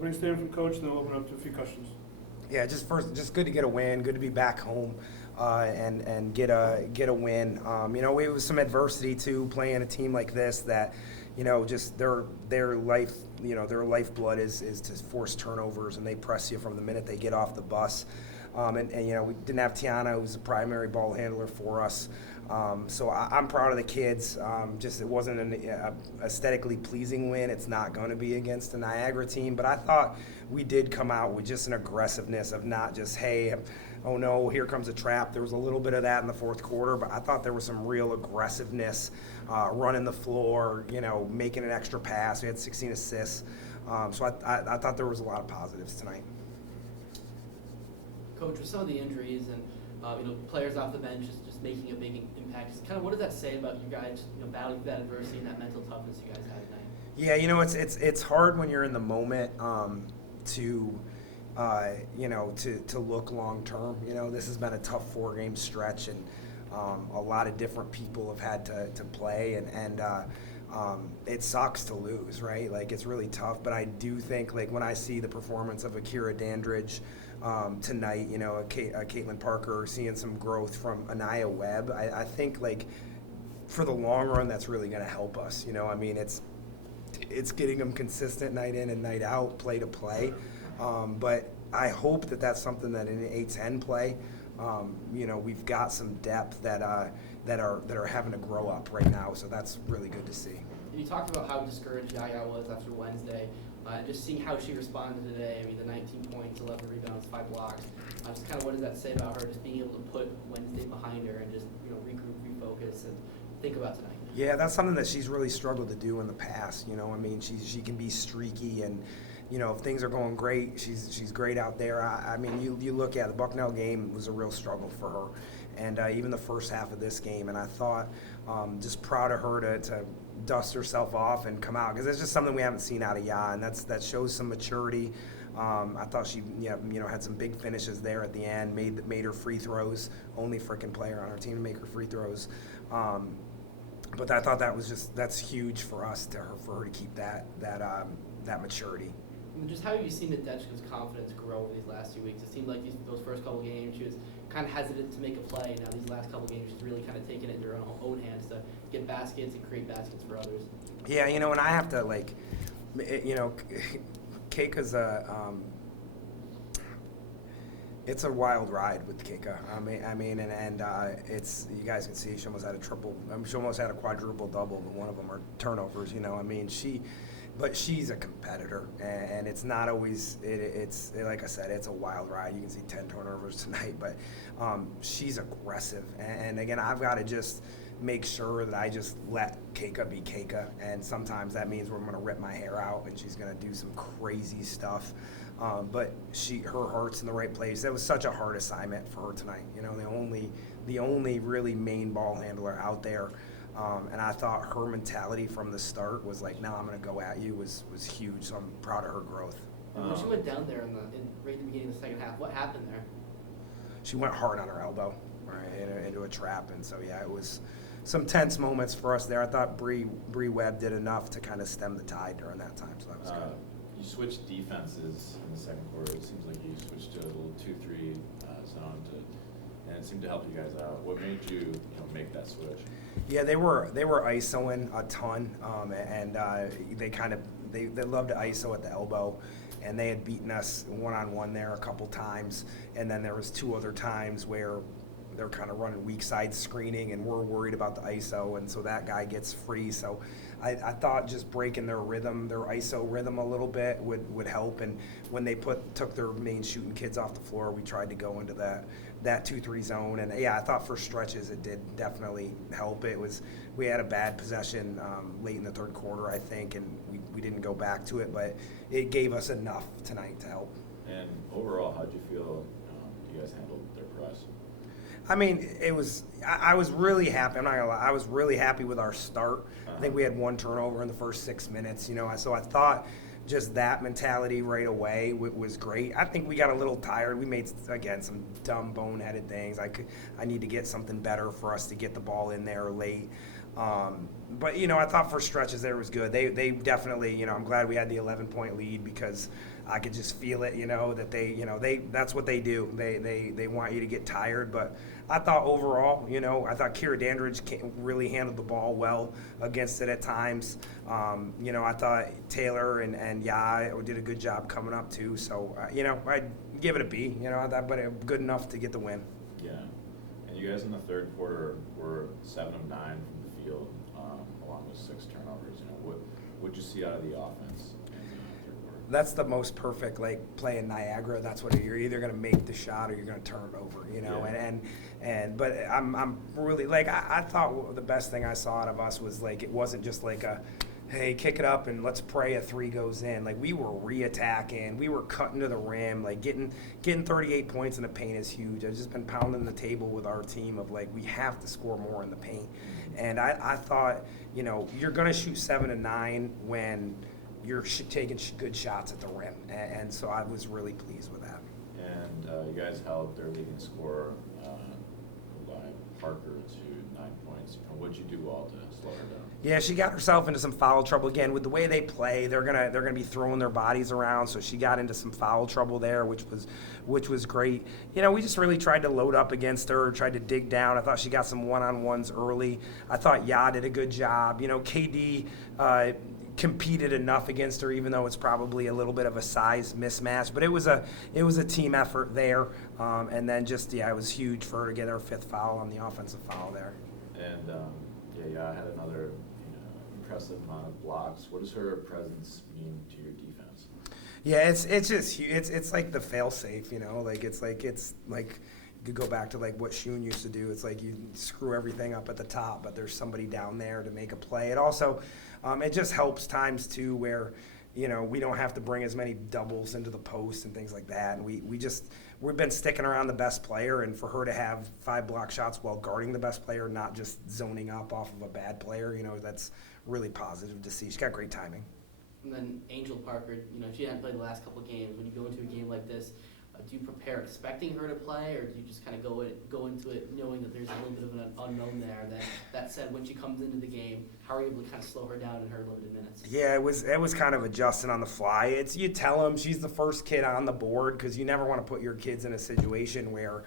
opening statement from Coach, and then we'll open up to a few questions. Yeah, just good to get a win. Good to be back home, and get a win. It was some adversity too, playing a team like this that, just their life, their lifeblood is to force turnovers, and they press you from the minute they get off the bus. We didn't have Tiana, who was the primary ball handler for us. So I'm proud of the kids. It wasn't an aesthetically pleasing win. It's not going to be against the Niagara team, but I thought we did come out with just an aggressiveness of not just, hey, oh no, here comes a trap. There was a little bit of that in the fourth quarter, but I thought there was some real aggressiveness, running the floor, making an extra pass. We had 16 assists. So I thought there was a lot of positives tonight. Coach, with some of the injuries and players off the bench just making a big impact, kind of what does that say about you guys, battling that adversity and that mental toughness you guys had tonight? Yeah, it's hard when you're in the moment to look long term. This has been a tough 4-game stretch, and a lot of different people have had to play, and it sucks to lose, right? Like, it's really tough, but I do think, like, when I see the performance of Akira Dandridge tonight, Caitlin Parker, seeing some growth from Anaya Webb, I think, like, for the long run, that's really going to help us. It's getting them consistent night in and night out, play to play. But I hope that that's something that in A10 play, we've got some depth that are having to grow up right now. So that's really good to see. You talked about how discouraged Yaya was after Wednesday, and just seeing how she responded today. I mean, the 19 points, 11 rebounds, 5 blocks. Just kind of what does that say about her? Just being able to put Wednesday behind her and just regroup, refocus, and think about tonight. Yeah, that's something that she's really struggled to do in the past. She can be streaky, and if things are going great, she's great out there. You look at the Bucknell game was a real struggle for her, and even the first half of this game. And I thought, just proud of her to dust herself off and come out, because it's just something we haven't seen out of Ya, and that shows some maturity. I thought she had some big finishes there at the end, made her free throws. Only freaking player on our team to make her free throws. But I thought that's huge for us for her to keep that maturity. And just how have you seen Nadeshka's confidence grow over these last few weeks? It seemed like those first couple games she was kind of hesitant to make a play. Now these last couple games she's really kind of taken it into her own hands to get baskets and create baskets for others. Yeah, and I have to Keika's it's a wild ride with Keika. It's, you guys can see she almost had she almost had a quadruple double, but one of them are turnovers. But she's a competitor, and it's not always. It's like I said, it's a wild ride. You can see 10 turnovers tonight, but she's aggressive, and again, I've got to just make sure that I just let Keika be Keika, and sometimes that means I'm going to rip my hair out, and she's going to do some crazy stuff. But her heart's in the right place. That was such a hard assignment for her tonight. The only really main ball handler out there. And I thought her mentality from the start was like, no, I'm going to go at you, was huge. So I'm proud of her growth. When she went down there right at the beginning of the second half, what happened there? She went hard on her elbow, right, into a trap. And so, yeah, it was some tense moments for us there. I thought Bree Webb did enough to kind of stem the tide during that time, so that was good. You switched defenses in the second quarter. It seems like you switched to a little 2-3 zone, and it seemed to help you guys out. What made you make that switch? Yeah, they were ISOing a ton, and they love to ISO at the elbow, and they had beaten us one-on-one there a couple times, and then there was 2 other times where they're kind of running weak side screening, and we're worried about the ISO, and so that guy gets free. So I thought just breaking their rhythm, their ISO rhythm a little bit would help. And when they took their main shooting kids off the floor, we tried to go into that 2-3 zone. And yeah, I thought for stretches it did definitely help. We had a bad possession late in the third quarter, I think, and we didn't go back to it, but it gave us enough tonight to help. And overall, how'd you feel you guys handled their press? I was really happy. I'm not gonna lie. I was really happy with our start. I think we had 1 turnover in the first 6 minutes. So I thought just that mentality right away was great. I think we got a little tired. We made, again, some dumb boneheaded things. I need to get something better for us to get the ball in there late. But I thought for stretches there was good. They definitely, I'm glad we had the 11-point lead because I could just feel it, that they that's what they do. They want you to get tired. But I thought overall, I thought Kira Dandridge really handled the ball well against it at times. I thought Taylor and did a good job coming up too. So, I'd give it a B, I thought, but good enough to get the win. Yeah. And you guys in the third quarter were 7 of 9 from the field, along with 6 turnovers. What'd you see out of the offense in the third quarter? That's the most perfect play in Niagara. That's what you're either going to make the shot or you're going to turn it over, Yeah. But I'm really I thought the best thing I saw out of us was it wasn't just hey, kick it up and let's pray a 3 goes in. We were re-attacking, we were cutting to the rim, getting 38 points in the paint is huge. I've just been pounding the table with our team of we have to score more in the paint. And I thought, you're going to shoot 7 and 9 when you're taking good shots at the rim. And so I was really pleased with that. And you guys held their leading scorer, Parker, to 9 points. What'd you do all to slow her down? Yeah, she got herself into some foul trouble again. With the way they play, they're gonna be throwing their bodies around, so she got into some foul trouble there, which was great. We just really tried to load up against her, tried to dig down. I thought she got some one-on-ones early. I thought did a good job. KD competed enough against her, even though it's probably a little bit of a size mismatch. But it was a team effort there, and then it was huge for her to get her 5th foul on the offensive foul there. And I had another impressive amount of blocks. What does her presence mean to your defense? Yeah, it's just it's like the fail safe, it's like you could go back to what Shun used to do. It's you screw everything up at the top, but there's somebody down there to make a play. It also it just helps times too where we don't have to bring as many doubles into the post and things like that. And we've been sticking around the best player, and for her to have 5 block shots while guarding the best player, not just zoning up off of a bad player, that's really positive to see. She's got great timing. And then Angel Parker, she hadn't played the last couple of games. When you go into a game like this, do you prepare expecting her to play, or do you just kind of go into it knowing that there's a little bit of an unknown there? That said, when she comes into the game, how are you able to kind of slow her down in her limited minutes? Yeah, it was kind of adjusting on the fly. You tell them she's the first kid on the board because you never want to put your kids in a situation where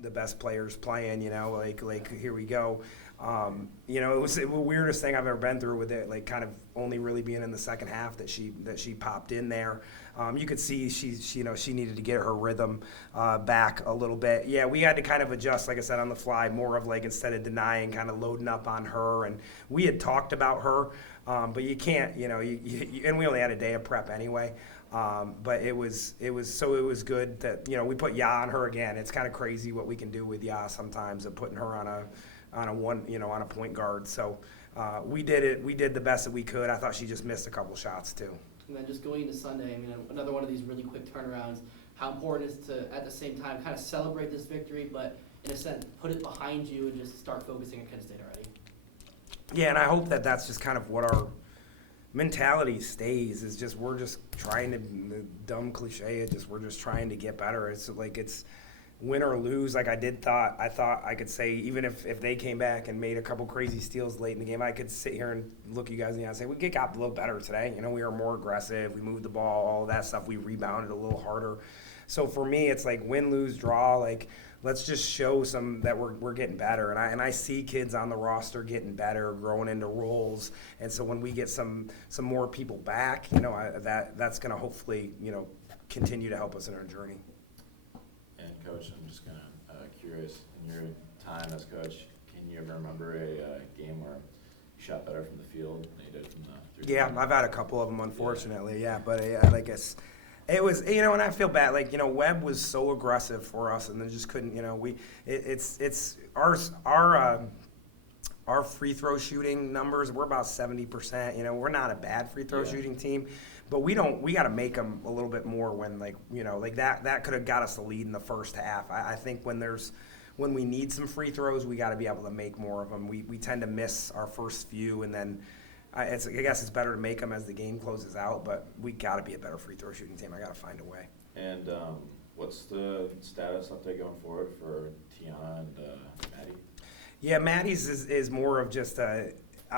the best players playing. Here we go. It was the weirdest thing I've ever been through with it, kind of only really being in the second half that she popped in there. You could see she needed to get her rhythm back a little bit. Yeah, we had to kind of adjust, like I said, on the fly, more of instead of denying, kind of loading up on her. And we had talked about her, but you can't, and we only had a day of prep anyway. But it was good that we put on her again. It's kind of crazy what we can do with sometimes, of putting her on a point guard. So we did the best that we could. I thought she just missed a couple shots too. And then just going into Sunday, another one of these really quick turnarounds. How important is to, at the same time, kind of celebrate this victory, but in a sense, put it behind you and just start focusing on Kent State already? Yeah, and I hope that that's just kind of what our mentality stays. Is just we're just trying to, the dumb cliche, we're just trying to get better. It's win or lose. I thought I could say, even if they came back and made a couple crazy steals late in the game, I could sit here and look you guys in the eye and say, we got a little better today. We were more aggressive. We moved the ball, all of that stuff. We rebounded a little harder. So for me, it's win, lose, draw. Let's just show some that we're getting better. And I see kids on the roster getting better, growing into roles. And so when we get some more people back, that's going to hopefully, continue to help us in our journey. And Coach, I'm just curious, in your time as coach, can you ever remember a game where you shot better from the field than you did from the 3? Yeah, I've had a couple of them, unfortunately. Yeah, but it was, and I feel bad. Webb was so aggressive for us, and then just couldn't. It's our free throw shooting numbers. We're about 70%. We're not a bad free throw shooting team. But we got to make them a little bit more when that could have got us the lead in the first half. I think when we need some free throws, we got to be able to make more of them. We tend to miss our first few, and then I guess it's better to make them as the game closes out. But we got to be a better free throw shooting team. I got to find a way. And what's the status update going forward for Tiana and Maddie? Yeah, Maddie's is more of just a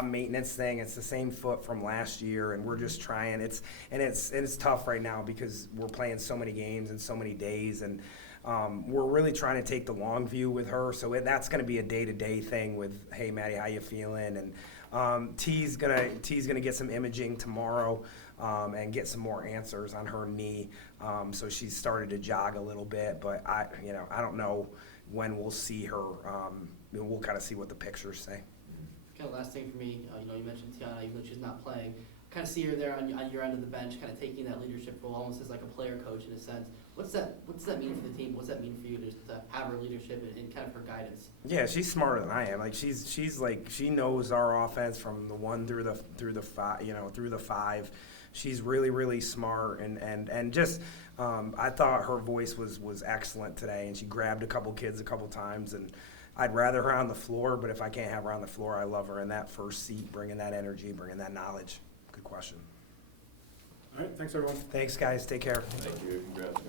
maintenance thing. It's the same foot from last year, and we're just trying. It's tough right now because we're playing so many games in so many days, and we're really trying to take the long view with her. So that's going to be a day-to-day thing with, hey, Maddie, how you feeling? And T's gonna get some imaging tomorrow and get some more answers on her knee. So she's started to jog a little bit, but I don't know when we'll see her. We'll kind of see what the pictures say. Kind of last thing for me, you mentioned Tiana, even though she's not playing, kind of see her there on your end of the bench, kind of taking that leadership role, almost as like a player coach in a sense. What's that mean for the team? What's that mean for you just to have her leadership and kind of her guidance? Yeah, she's smarter than I am. Like she's like, she knows our offense from the 1 through the 5, through the 5. She's really, really smart and just I thought her voice was excellent today, and she grabbed a couple kids a couple times, and I'd rather her on the floor, but if I can't have her on the floor, I love her in that first seat, bringing that energy, bringing that knowledge. Good question. All right, thanks, everyone. Thanks, guys. Take care. Thank you, congrats.